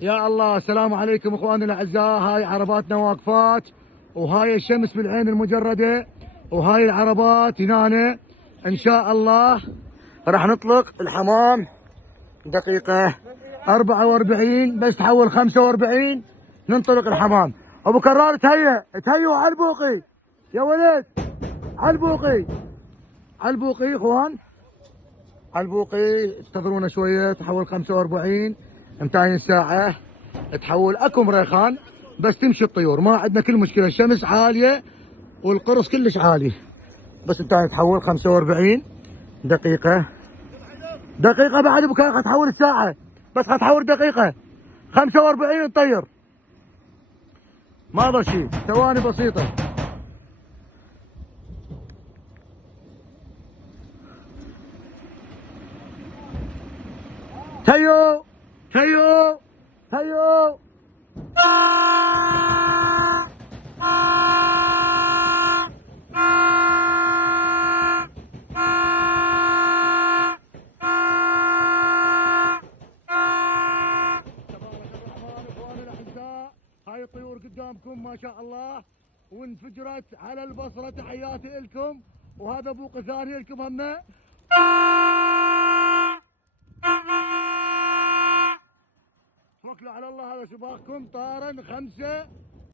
يا الله. السلام عليكم اخواني الاعزاء. هاي عرباتنا واقفات، وهاي الشمس بالعين المجردة، وهاي العربات هنا. ان شاء الله راح نطلق الحمام دقيقة 44 بس تحول 45 ننطلق الحمام. ابو كرار تهيئوا على البوقي يا ولد، على البوقي، على البوقي اخوان، على البوقي. انتظرونا شوية تحول 45 200 الساعة تحول. اكو مريخان بس تمشي الطيور، ما عندنا كل مشكلة. الشمس عالية والقرص كلش عالي، بس انت تحول 45 دقيقة. دقيقة بعد بكاء حتحول الساعة، بس حتحول دقيقة 45 نطير. ما ضل شيء، ثواني بسيطة. تيو تيو تيو. هاي الطيور قدامكم ما شاء الله، وانفجرت على البصرة. تحياتي لكم، وهذا بوق ثاني لكم همه. توكلوا على الله. هذا شباككم طارا 5